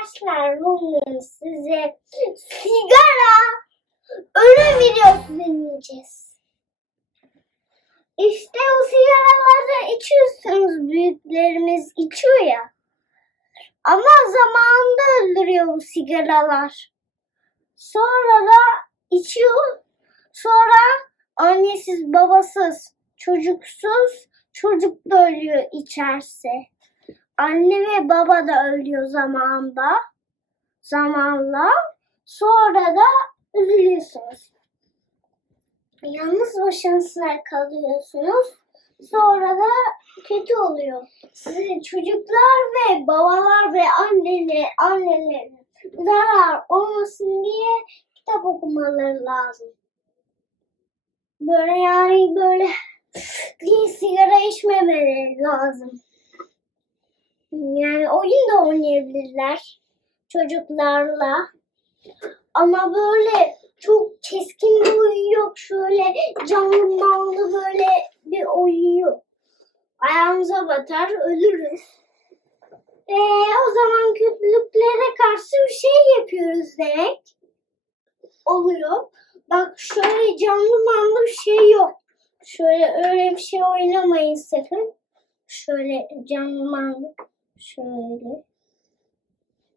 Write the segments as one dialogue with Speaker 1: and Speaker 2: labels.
Speaker 1: Arkadaşlar bugün size sigara ölüm videosu dinleyeceğiz. İşte o sigaraları içiyorsunuz büyüklerimiz içiyor ya. Ama zamanında öldürüyor bu sigaralar. Sonra da içiyor. Sonra annesiz babasız çocuksuz çocuk da ölüyor içerse. Anne ve baba da ölüyor zamanında. Zamanla. Sonra da üzülüyorsunuz. Yalnız başınıza kalıyorsunuz. Sonra da kötü oluyor. Sizin çocuklar ve babalar ve anneler, annelerin zarar olmasın diye kitap okumaları lazım. Böyle yani böyle diye sigara içmemeleri lazım. Yani oyun da oynayabilirler çocuklarla. Ama böyle çok keskin bir oyun yok. Şöyle canlı mallı böyle bir oyun yok. Ayağımıza batar ölürüz. Ee, o zaman kötülüklere karşı bir şey yapıyoruz demek. Oluyor. Bak şöyle canlı mallı bir şey yok. Şöyle öyle bir şey oynamayın sakın. Şöyle canlı mallı. Şöyle.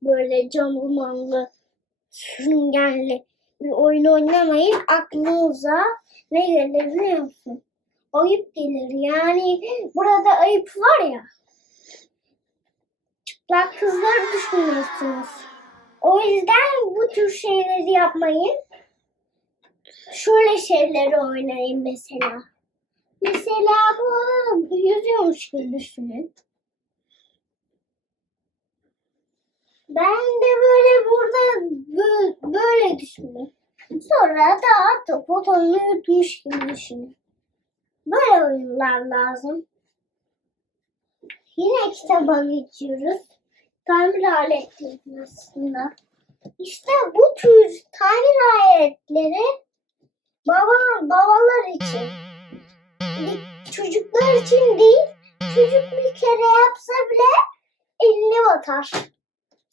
Speaker 1: Böyle canlı mallı sürüngenli bir oyun oynamayın. Aklınıza ne gelir biliyor musun? Ayıp gelir. Yani burada ayıp var ya. Çıplak kızları düşünüyorsunuz. O yüzden bu tür şeyleri yapmayın. Şöyle şeyleri oynayın mesela. Mesela bu yüzüyormuş gibi düşünün. Ben de böyle burada bö- böyle düşünün. Sonra da topu tonu yutmuş gibi düşünün. Böyle oyunlar lazım. Yine kitaba geçiyoruz. Tamir aletleri aslında. İşte bu tür tamir aletleri baba, babalar için. Çocuklar için değil. Çocuk bir kere yapsa bile eline batar.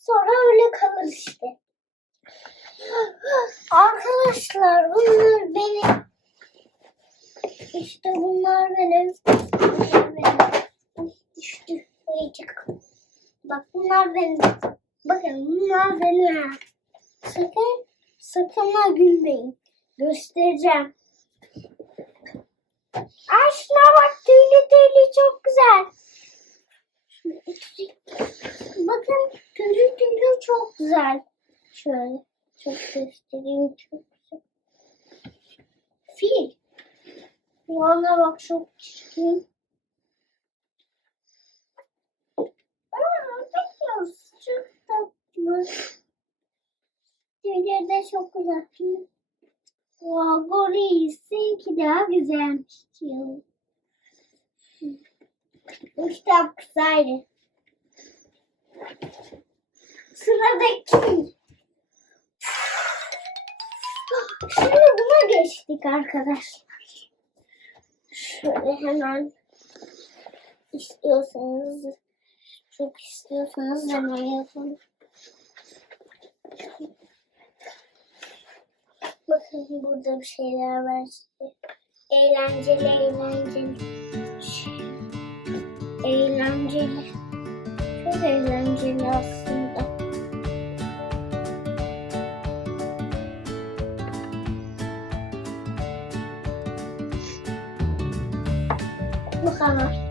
Speaker 1: Sonra öyle kalır işte. Arkadaşlar bunlar benim. İşte bunlar benim. Bunlar benim. Düştü. Bak bunlar benim. Bakın bunlar benim. Sakın, sakın ha gülmeyin. Göstereceğim. Ay şuna bak tüylü tüylü çok güzel. Bakın tüylü tüylü çok güzel. Şöyle çok göstereyim çok güzel. Fil. Yana bak çok çirkin. Çok tatlı. Tüyleri de çok güzel. Wow, goril seninki daha güzelmiş diyor. Kitap güzeldi. Sıradaki. Şimdi buna geçtik arkadaşlar. Şöyle hemen istiyorsanız çok istiyorsanız hemen yapın. Bakın burada bir şeyler var. Eğlenceli eğlenceli. Eğlenceli. Çok eğlenceli aslında. Bu kadar.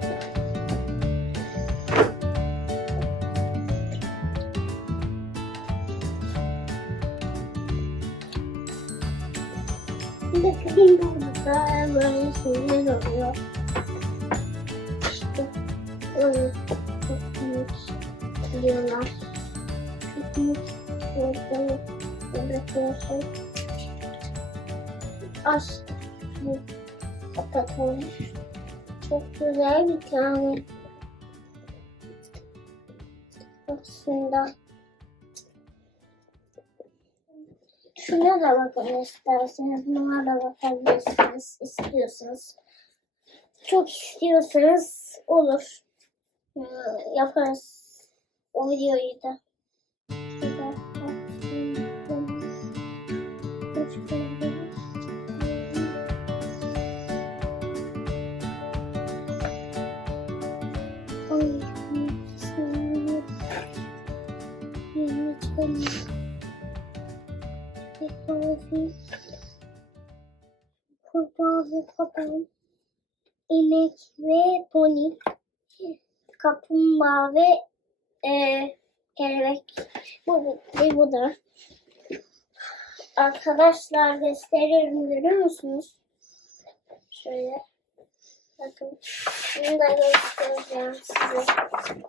Speaker 1: Bakayım burada böyle şeyler oluyor. Böyle piknik diyorlar. Piknik böyle bırakıyorsun. Bu kapatalım. Çok güzel bir tane. Aslında Şuna da bakın isterseniz. Buna da bakabilirsiniz istiyorsanız. Çok istiyorsanız olur. Ee, yaparız o videoyu da. Kurbağa ve papağan, inek ve pony kaplumbağa ve e, kelebek. Bu, bu, bu da. Arkadaşlar gösteriyorum görüyor musunuz? Şöyle. Bakın. Bunu da göstereceğim size. Bakın.